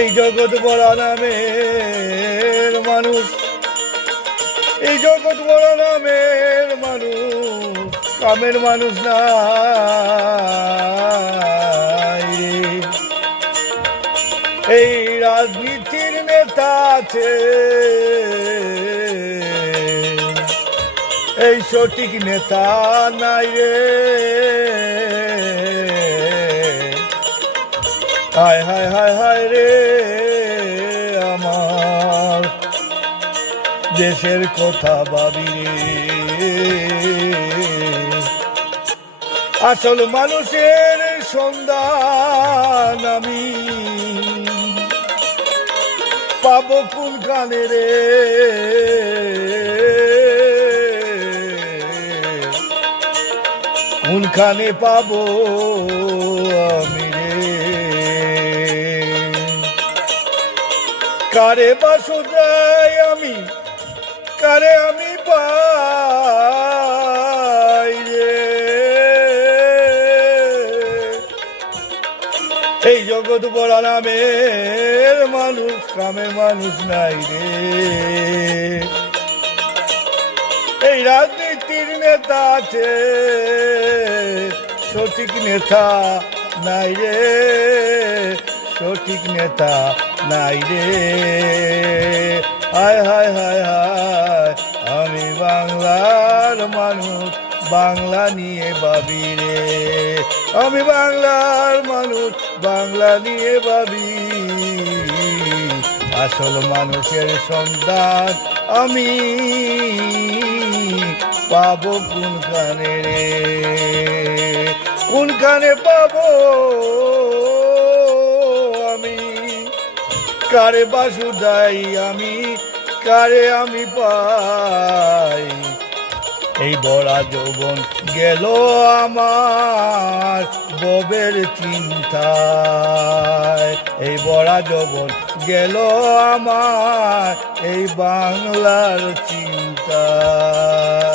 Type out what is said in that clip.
এই জগৎ বড় নামের মানুষ, এই জগৎ বড় নামের মানুষ, কামের মানুষ না। এই রাজনীতির নেতা আছে, এই সঠিক নেতা নাই রে। হায় হায় হায় হায় রে, আমার দেশের কথা ভাবি রে। আসল মানুষের সন্ধান আমি পাবো কোন কানে রে। কোনখানে পাবো আমি রে। কারে বাসুদাই আমি, কারে আমি পাই রে। এই জগৎ বড় নামের মানুষ, কামের মানুষ নাই রে। এই রাজনীতির নেতা আছে, সঠিক নেতা নাই রে, সঠিক নেতা নাই রে। হায় হায় হায় হায়, আমি বাংলার মানুষ, বাংলা নিয়ে ভাবি রে। আমি বাংলার মানুষ, বাংলা নিয়ে ভাবি। আসল মানুষের সন্ধান আমি পাবো কোনখানে রে। কোনখানে পাবো আমি, কারে বাসুদাই আমি, কারে আমি পাই। এই বড়া যৌবন গেল আমার ববের চিন্তায়। এই বড়া যৌবন গেল আমার এই বাংলার চিন্তায়।